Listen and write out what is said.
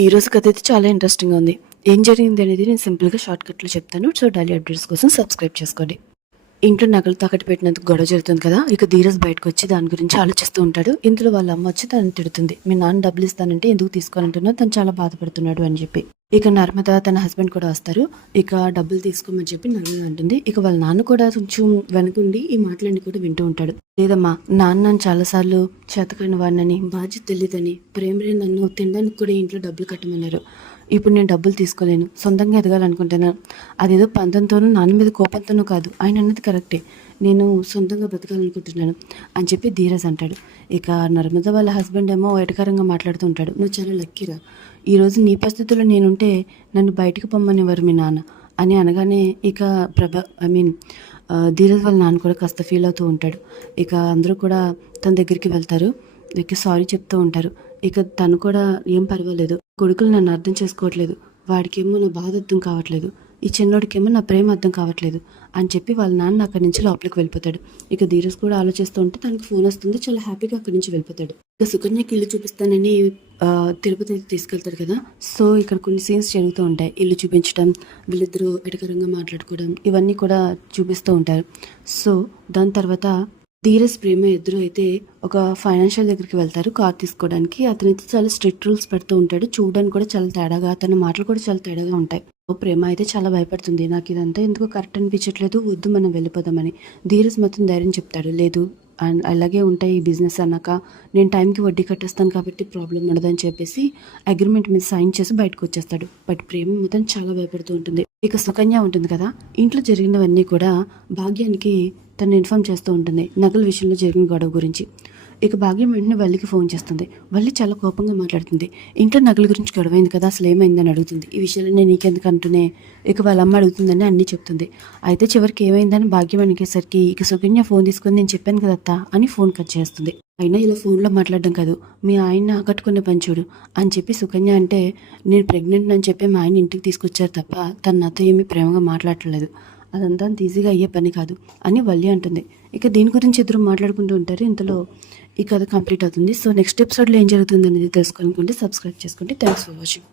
ఈ రోజు కథ అయితే చాలా ఇంట్రెస్టింగ్గా ఉంది. ఏం జరిగింది అనేది నేను సింపుల్గా షార్ట్కట్లో చెప్తాను. సో డైలీ అప్డేట్స్ కోసం సబ్స్క్రైబ్ చేసుకోండి. ఇంట్లో నగలు తాకట్టు పెట్టినందుకు గొడవ జరుగుతుంది కదా. ఇక ధీరజ్ బయటకు వచ్చి దాని గురించి ఆలోచిస్తూ ఉంటాడు. ఇందులో వాళ్ళ అమ్మ వచ్చి తనని తిడుతుంది. మీ నాన్న డబ్బులు ఇస్తానంటే ఎందుకు తీసుకోవాలంటున్నావు, తను చాలా బాధపడుతున్నాడు అని చెప్పి. ఇక నర్మద తన హస్బెండ్ కూడా వస్తారు. ఇక డబ్బులు తీసుకోమని చెప్పి నర్మద అంటుంది. ఇక వాళ్ళ నాన్న కూడా కొంచెం వెనకుండి ఈ మాటలన్నీ కూడా వింటూ ఉంటాడు. లేదమ్మా, నాన్న నన్ను చాలాసార్లు చేతకాని వాడినని, బాధ్యత తెలియదని, ప్రేమరే నన్ను తినడానికి కూడా ఇంట్లో డబ్బులు కట్టమన్నారు. ఇప్పుడు నేను డబ్బులు తీసుకోలేను, సొంతంగా ఎదగాలనుకుంటున్నాను. అదేదో పంతంతోనూ నాన్న మీద కోపంతోనూ కాదు, ఆయన అన్నది కరెక్టే, నేను సొంతంగా బ్రతకాలనుకుంటున్నాను అని చెప్పి ధీరజ్ అంటాడు. ఇక నర్మద వాళ్ళ హస్బెండ్ ఏమో ఎటకారంగా మాట్లాడుతూ ఉంటాడు. నువ్వు చాలా లక్కీరా, ఈరోజు నీ పరిస్థితుల్లో నేనుంటే నన్ను బయటికి పొమ్మనేవారు మీ నాన్న అని అనగానే ఇక ధీరజ్ వాళ్ళ నాన్న కూడా కాస్త ఫీల్ అవుతూ ఉంటాడు. ఇక అందరూ కూడా తన దగ్గరికి వెళ్తారు. ఇక సారీ చెప్తూ ఉంటారు. ఇక తను కూడా ఏం పర్వాలేదు, కొడుకులు నన్ను అర్థం చేసుకోవట్లేదు, వాడికేమో నా బాధ అర్థం కావట్లేదు, ఈ చిన్నోడికేమో నా ప్రేమ అర్థం కావట్లేదు అని చెప్పి వాళ్ళ నాన్న అక్కడి నుంచి లోపలికి వెళ్ళిపోతాడు. ఇక ధీరజ్ కూడా ఆలోచిస్తూ ఉంటే తనకు ఫోన్ వస్తుంది. చాలా హ్యాపీగా అక్కడి నుంచి వెళ్ళిపోతాడు. ఇక సుకన్యకి ఇల్లు చూపిస్తానని తిరుపతి తీసుకెళ్తాడు కదా. సో ఇక్కడ కొన్ని సీన్స్ జరుగుతూ ఉంటాయి. ఇల్లు చూపించడం, వీళ్ళిద్దరూ ఎటకరంగా మాట్లాడుకోవడం, ఇవన్నీ కూడా చూపిస్తూ ఉంటారు. సో దాని తర్వాత ధీరజ్ ప్రేమ ఇద్దరు అయితే ఒక ఫైనాన్షియల్ దగ్గరికి వెళ్తారు కార్ తీసుకోవడానికి. అతనైతే చాలా స్ట్రిక్ట్ రూల్స్ పెడుతూ ఉంటాడు. చూడడానికి కూడా చాలా తేడాగా, తన మాటలు కూడా చాలా తేడాగా ఉంటాయి. ప్రేమ అయితే చాలా భయపడుతుంది. నాకు ఇదంతా ఎందుకు కరెక్ట్ అనిపించట్లేదు, వద్దు మనం వెళ్ళిపోదామని. ధీరజ్ మొత్తం ధైర్యం చెప్తాడు. లేదు, అండ్ అలాగే ఉంటాయి ఈ బిజినెస్ అన్నాక, నేను టైంకి వడ్డీ కట్టేస్తాను కాబట్టి ప్రాబ్లం ఉండదని చెప్పేసి అగ్రిమెంట్ మీద సైన్ చేసి బయటకు వచ్చేస్తాడు. బట్ ప్రేమ మొత్తం చాలా భయపడుతూ ఉంటుంది. ఇక సుకన్య ఉంటుంది కదా, ఇంట్లో జరిగినవన్నీ కూడా భాగ్యానికి తను ఇన్ఫార్మ్ చేస్తూ ఉంటుంది నగల విషయంలో జరిగిన గొడవ గురించి. ఇక భాగ్యం వెంటనే వల్లికి ఫోన్ చేస్తుంది. వల్లి చాలా కోపంగా మాట్లాడుతుంది. ఇంట్లో నగల గురించి గొడవైంది కదా, అసలు ఏమైందని అడుగుతుంది. ఈ విషయాలన్నీ నీకెందుకు అంటూనే ఇక వాళ్ళ అమ్మ అడుగుతుందని అన్నీ చెప్తుంది. అయితే చివరికి ఏమైందని భాగ్యం అనిగేసరికి ఇక సుకన్య ఫోన్ తీసుకొని నేను చెప్పాను కదత్తా అని ఫోన్ కట్ చేస్తుంది. అయినా ఇలా ఫోన్లో మాట్లాడడం కాదు, మీ ఆయన్ని ఆకట్టుకునే పని చూడు అని చెప్పి సుకన్య అంటే, నేను ప్రెగ్నెంట్ అని చెప్పి మా ఆయన ఇంటికి తీసుకొచ్చారు తప్ప తను నాతో ఏమీ ప్రేమగా మాట్లాడలేదు, అదంతా అంత ఈజీగా అయ్యే పని కాదు అని వల్లి అంటుంది. ఇక దీని గురించి ఇద్దరు మాట్లాడుకుంటూ ఉంటారు. ఇంతలో ఈ కథ కంప్లీట్ అవుతుంది. సో నెక్స్ట్ ఎపిసోడ్లో ఏం జరుగుతుంది అనేది తెలుసుకోవాలనుకుంటే సబ్స్క్రైబ్ చేసుకోండి. Thanks for watching.